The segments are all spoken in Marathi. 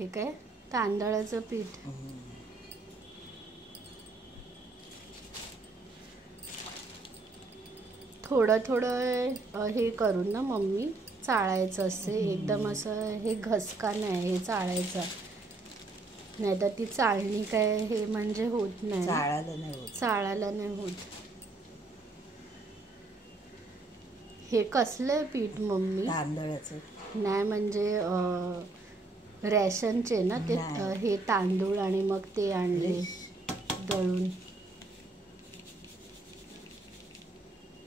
हे काय तांदळाचं पीठ. थोडं थोडं हे करून ना मम्मी चाळायचं असते. एकदम असं हे घसका नाही, हे चाळायचं. नाही तर ती चाळणी काय हे म्हणजे होत नाही, चाळायला नाही होत. हे कसलं पीठ मम्मी? तांदळाचं. नाही म्हणजे रॅशनचे ना ते हे तांदूळ आणि मग ते आणले दळून.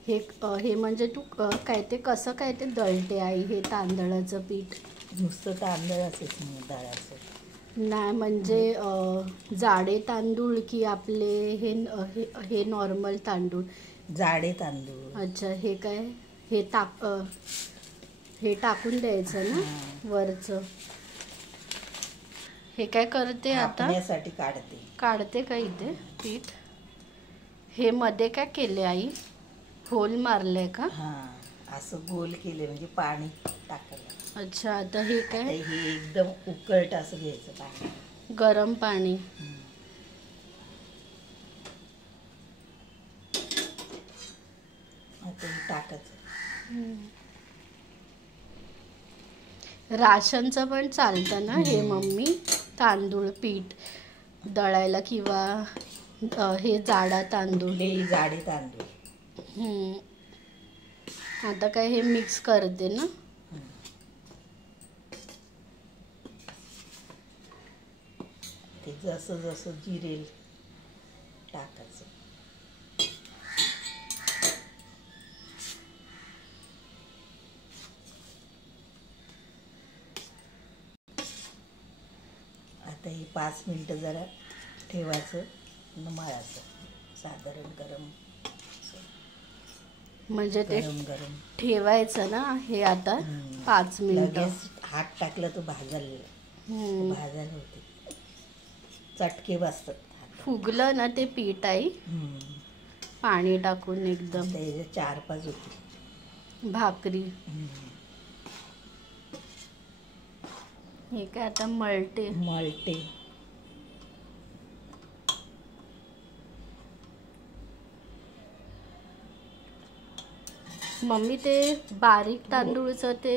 हे म्हणजे तू काय ते कसं काय ते दळते आई हे तांदळाचं पीठ? नुसतं तांदळाचंच दळायचं. नाही म्हणजे जाडे तांदूळ की आपले हे नॉर्मल तांदूळ? जाडे तांदूळ. अच्छा. हे काय हे टाकून द्यायचं ना वरचं. हे काय करते आता? काढते का इथे पीठ? हे मध्ये काय केले आई? होल मारले का? असं गोल केले म्हणजे पाणी टाकायला. अच्छा. आता हे काय? हे एकदम उकळट असं घ्यायचं पाणी, गरम पाणी. आता टाकायचं. राशनचं पण चालतं ना हे मम्मी? तांदूळ पीठ दळायला किंवा हे जाडा तांदूळ? जाडे तांदूळ. आता काय हे मिक्स करते ना? ते जसं जसं जिरेल टाकायचं. आता हे 5 मिनिटं जरा ठेवायचं, मळायचं साधारण गरम. म्हणजे ते गरम ठेवायचं ना हे आता 5 मिनिटं. हात टाकलं तर भाजायला होते, चटके बसतात. फुगलं ना ते पीठ आई पाणी टाकून एकदम. 4-5 होते भाकरी. हे काय आता मळते. मम्मी ते बारीक तांदूळचं ते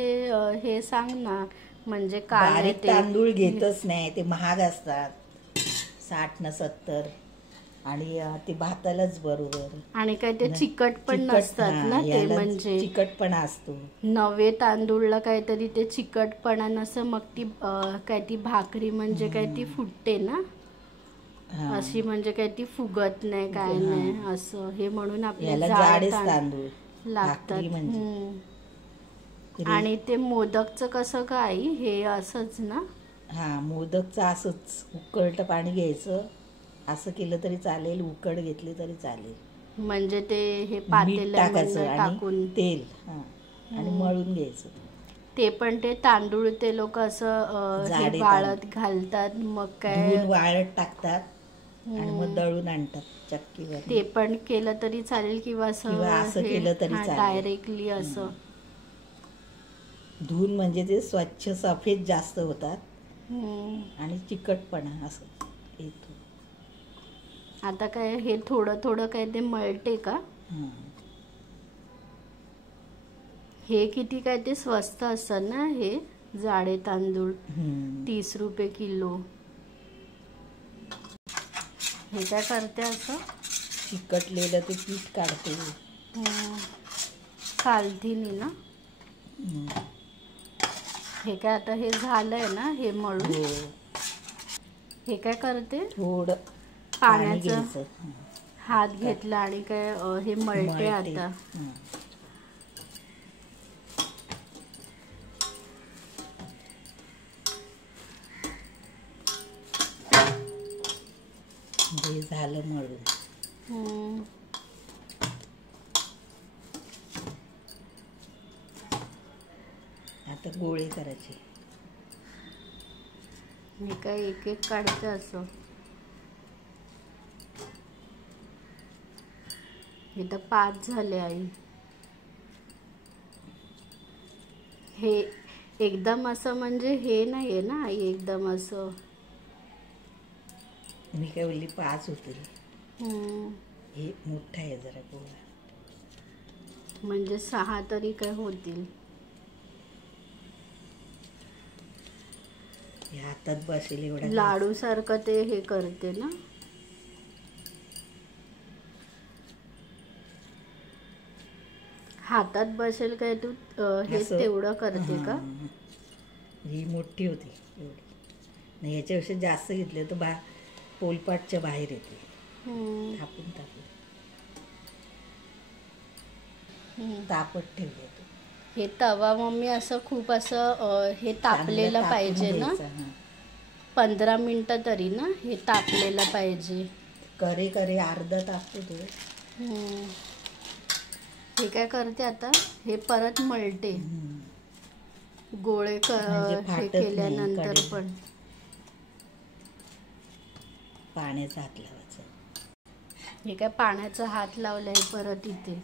हे सांग ना, म्हणजे काय? बारीक तांदूळ घेतच नाही, ते महाग असतात 60 न 70 आणि ते भातालाच बरोबर. आणि काय ते चिकट पण नसतात ना ते, म्हणजे चिकटपणा असतो. नवे तांदूळला काहीतरी ते चिकटपणा नसतं, मग ती काय ती भाकरी म्हणजे काय ती फुटते ना अशी, म्हणजे काय ती फुगत नाही काय नाही असं. हे म्हणून आपल्याला जाडे तांदूळ लागतात. आणि ते मोदकचं कसं काय हे असंच ना? मोदकचं असंच उकळतं पाणी घ्यायचं, असं केलं तरी चालेल, उकड घेतली तरी चालेल. म्हणजे ते हे पातेल्यामध्ये टाकून तेल आणि मळून घ्यायचं. ते पण ते तांदूळ ते लोक असं वाळत घालतात, मग काय वाळत टाकतात आणि मग दळून आणतात चक्कीवर. ते पण केलं तरी चालेल किंवा असं केलं तरी चालेल. डायरेक्टली असं धुवून म्हणजे ते स्वच्छ सफेद जास्त होतात आणि चिकटपणा असं येतो. आता काय हे थोडं थोडं काय ते मळते का? हे किती काय ते स्वस्त असतात ना हे जाडे तांदूळ, 30 रुपये किलो. हे काय करते असं चिकटलेलं ते पीठ काढते चालतीने ना. हे काय आता हे झालंय ना हे मळून. हे काय करते, थोडं पाण्याचं हात घेतला आणि काय हे मळते आता. हे झालं मळून. आता गोळे करायचे. मी काय एक एक काढते असं. हे तर 5 झाले आई. एकदम असं म्हणजे हे नाहीये ना आई, एकदम असं. मी काय बोलली 5 होतील. हम्म. हे मोठा आहे जरा गोळा. म्हणजे 6 तरी काय होतील. हे हातात बसेल एवढा. लाडू सारखं ते हे करते ना. हातात बसेल काय तू हे असं. तेवढं करते का? हां. ही मोठी होती एवढी. नाही याच्यापेक्षा जास्त घेतले तर पोलपाटच्या बाहेर येते. थापून तापत ठेवले तो. हे तवा मम्मी असं खूप असं हे तापलेलं पाहिजे ना. 15 मिनिटं तरी ना हे तापलेलं पाहिजे. करे अर्धा तापतो तो. हे काय करते आता, हे परत मळते गोळे हे केल्यानंतर. पण पाण्याचा हात लावायचा. हे काय पाण्याचा हात लावलाय परत इथे.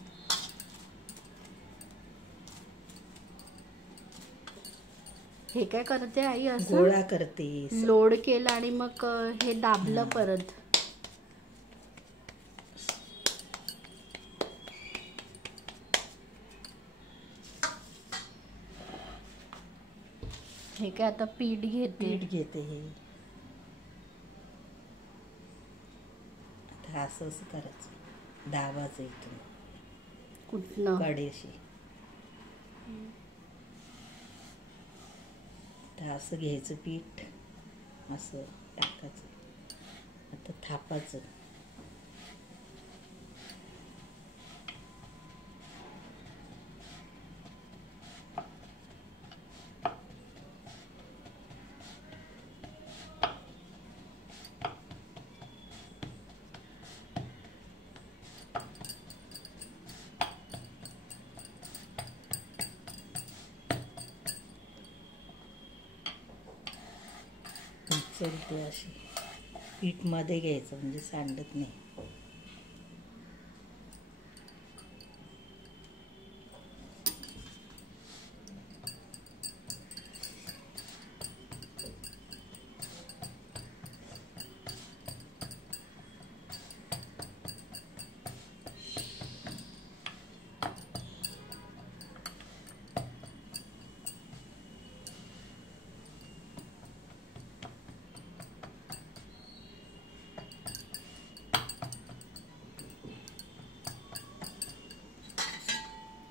हे काय करते आई, असं गोळा करते. लोड केला आणि मग हे दाबलं परत. हे काय आता पीठ घेते. हे असंच करायचं. दाबाचं इथून कुठनं कडेशी. तर असं घ्यायचं पीठ, असं टाकायचं. आता थापायचं. चलते अशी. पीठ मध्ये घ्यायचं म्हणजे सांडत नाही.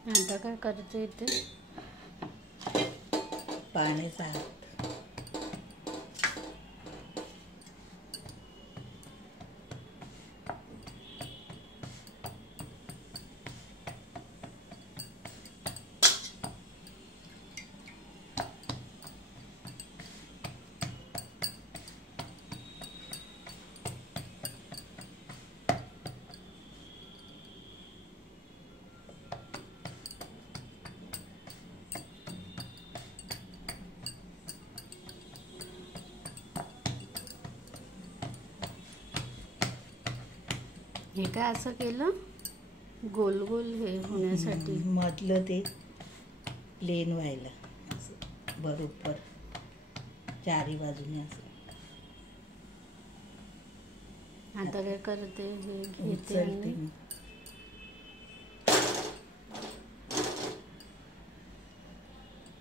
आता काय करते इथे, पाण्याचा हात. हे काय असं केलं गोल गोल हे होण्यासाठी. मधलं ते प्लेन व्हायला असं बरोबर चारी बाजूने असं. आता काय करते, हे घेते उचलते.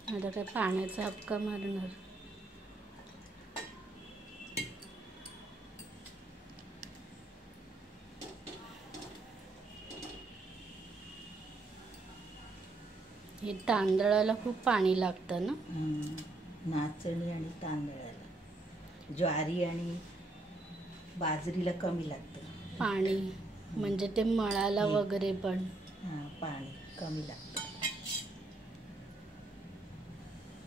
आणि आता काय पाण्याचा हपका मारणार. हे तांदळाला खूप पाणी लागतं ना. नाचणी आणि तांदळाला. ज्वारी आणि बाजरीला कमी लागतं पाणी. म्हणजे ते मळाला वगैरे पण पाणी कमी लागतं.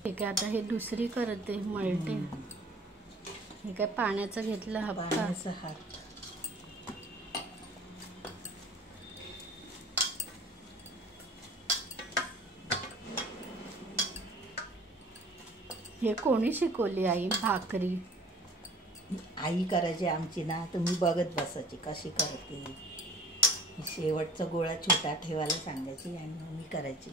ठीक आहे, आता हे दुसरी करते, मळते. हे काय पाण्याचं घेतलं हपका. पाण्याचा हात. हे कोणी शिकवली आई भाकरी? आई करायची आमची ना, तर मी बघत बसायची कशी करते. शेवटचा गोळा छोटा ठेवायला सांगायची आणि मग मी करायची.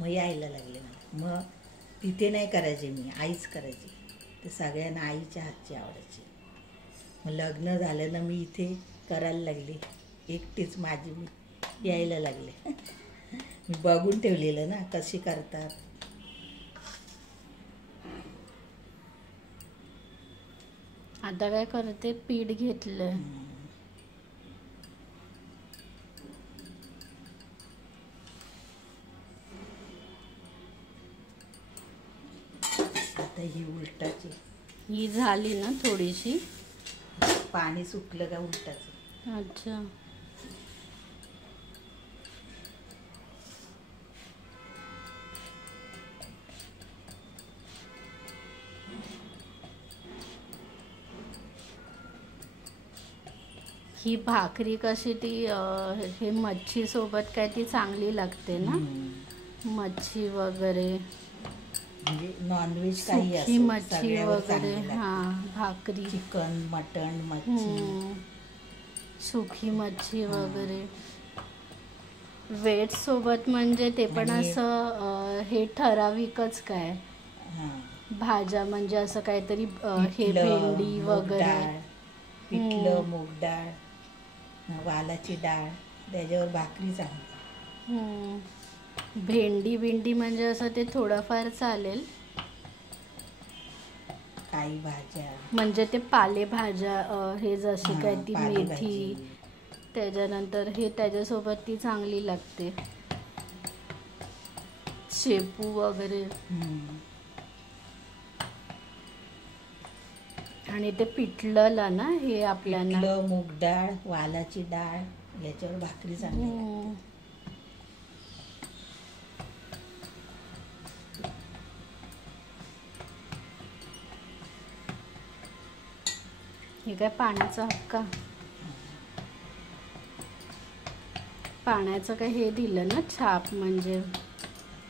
मग यायला लागले मला. मग तिथे नाही करायचे, मी आईच करायची. ते सगळ्यांना आईच्या हातची आवडायची. मग लग्न झालं ना मी इथे करायला लागले एकटीच, माझी मी यायला लागले. मी बघून ठेवलेलं ना कशी करतात. आता काय करते, पीठ घेतलंय. आता ही उलटाची, ही झाली ना थोडीशी, पाणी सुकलं का उलटाचं. अच्छा. ही भाकरी कशी ती हे मच्छी सोबत काय ती चांगली लागते ना, मच्छी वगैरे, म्हणजे नॉनव्हेज काही सुकी असो मच्छी सगळ्यावर वगैरे. चांगली लागते. हां, भाकरी, चिकन, मटण, मच्छी, सुकी मच्छी वगैरे. वेज सोबत म्हणजे ते पण आणि हे ठराविकच काय हां, भाज्या, म्हणजे असं काहीतरी हे पिठलं, भेंडी मूग वगैरे. डाळ, पिठलं, मूग डाळ, वालाची डाळ, त्याच्यावर भाकरी चांगली. भेंडी म्हणजे असं ते थोडंफार चालेल, काही भाज्या म्हणजे ते पालेभाज्या, हे जशी काय ती पालेभाजी. मेथी, त्याच्यानंतर हे त्याच्यासोबत ती चांगली लागते, शेपू वगैरे. आणि ते पिठलं ना, हे आपल्याला पिठलं, मूग डाळ, वालाची डाळ, याच्यावर भाकरी चांगली लागते. हे काय पाण्याचा हक्का, पाण्याचं काय हे दिलं ना छाप, म्हणजे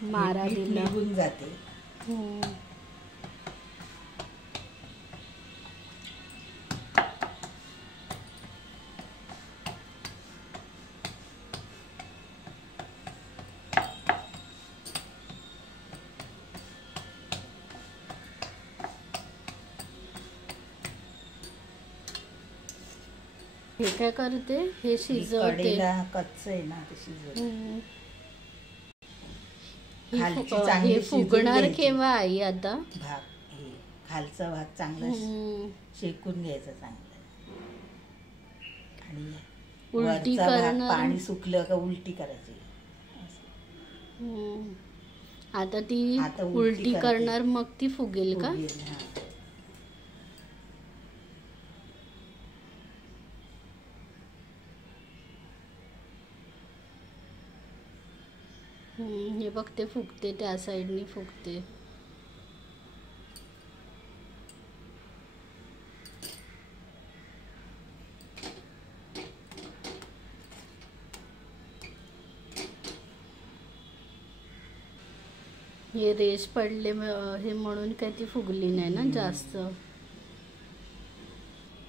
मारा पीठ दिला. निघून जाते. हे काय करते, हे शिजवते. कढईला कच्चं आहे ना, ते शिजवते. खालची हे चांगली फुगणार शिजून केव्हा आई आता? हे खालचा भाग चांगला शेकून घ्यायचा चांगला, आणि उलटी वरचा भाग करणार. पाणी सुकलं का उलटी करायची. आता ती आता उलटी करते. करणार, मग ती फुगेल का? फुगेल, हां. हे बघ, ते फुगते, त्या साईडनी फुगते. हे रेश पडले हे म्हणून काय ती फुगली नाही ना जास्त.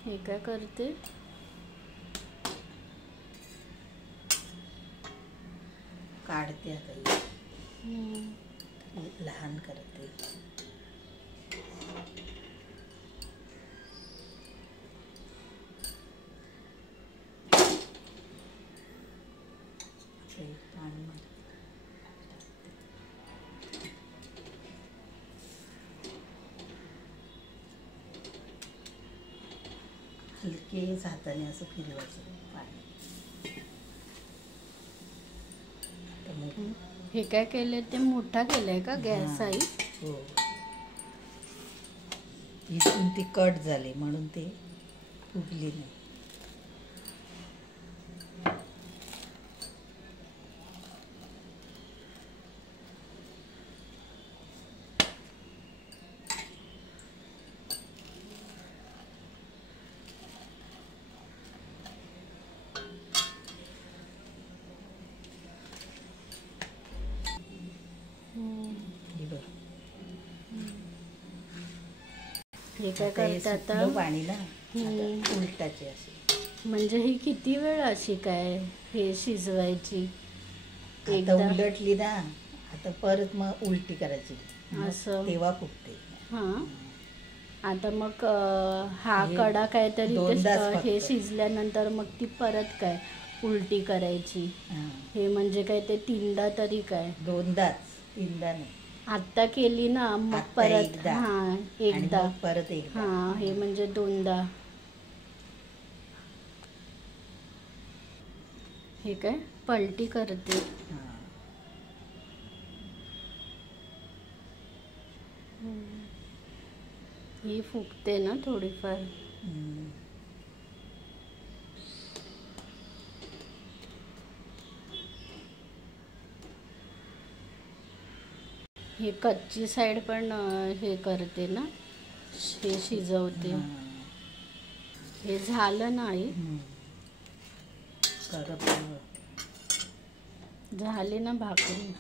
हे काय करते, काढते आता, लहान करते. हलकेच हाताने असं फिरवायचं पाणी. हे काय केलंय, ते मोठा केलाय का गॅस आई? हो, इथून ती कट झाली म्हणून ते फुगली नाही. हे काय करते आता, पाणी ना, उलटाची अशी. म्हणजे ही किती वेळ अशी काय हे शिजवायची? आता उलटली ना, आता परत मग उलटी करायची, मग असं तेव्हा फुगते. हां. आता मग हा हे कडा काहीतरी दोनदाच फक्त. हे शिजल्यानंतर मग ती परत काय उलटी करायची. हां, हे म्हणजे काय ते तीनदा तरी काय दोनदाच, तीनदा नाही. आत्ता केली ना मग आत्ता परत एकदा. हां आणि एकदा मग परत एकदा. हां हे म्हणजे दोनदा. हे काय पलटी करते. हां. ही फुगते ना थोडीफार. हम्म. हे कच्ची साईड पण हे करते ना, हे शिजवते. हां. हे झालं ना आई? हम्म. करप. झाली ना भाकरी.